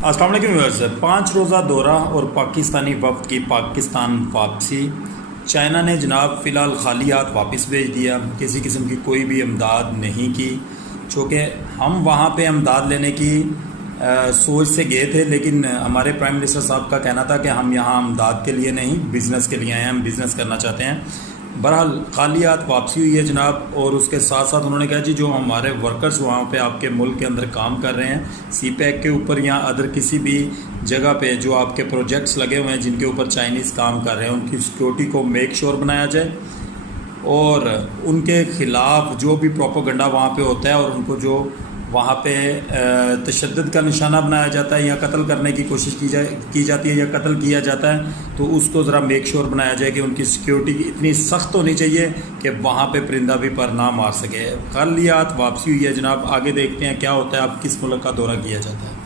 अस्सलाम वालेकुम व्यूअर्स। 5 रोज़ा दौरा और पाकिस्तानी वफ़द की पाकिस्तान वापसी। चाइना ने जनाब फ़िलहाल खाली हाथ वापस भेज दिया, किसी किस्म की कोई भी इमदाद नहीं की। चूँकि हम वहाँ पे इमदाद लेने की सोच से गए थे, लेकिन हमारे प्राइम मिनिस्टर साहब का कहना था कि हम यहाँ इमदाद के लिए नहीं, बिज़नेस के लिए आए हैं, हम बिज़नेस करना चाहते हैं। बहरहाल खाली हाथ वापसी हुई है जनाब। और उसके साथ साथ उन्होंने कहा जी, जो हमारे वर्कर्स वहाँ पे आपके मुल्क के अंदर काम कर रहे हैं सी पैक के ऊपर या अदर किसी भी जगह पे जो आपके प्रोजेक्ट्स लगे हुए हैं जिनके ऊपर चाइनीज़ काम कर रहे हैं, उनकी सिक्योरिटी को मेक श्योर बनाया जाए और उनके ख़िलाफ़ जो भी प्रोपोगंडा वहाँ पे होता है और उनको जो वहाँ पे तशद्दुद का निशाना बनाया जाता है या कत्ल करने की कोशिश की जाती है या कत्ल किया जाता है, तो उसको ज़रा मेक श्योर बनाया जाए कि उनकी सिक्योरिटी इतनी सख्त होनी चाहिए कि वहाँ पे परिंदा भी पर ना मार सके। खाली हाथ वापसी हुई है जनाब। आगे देखते हैं क्या होता है, अब किस मुल्क का दौरा किया जाता है।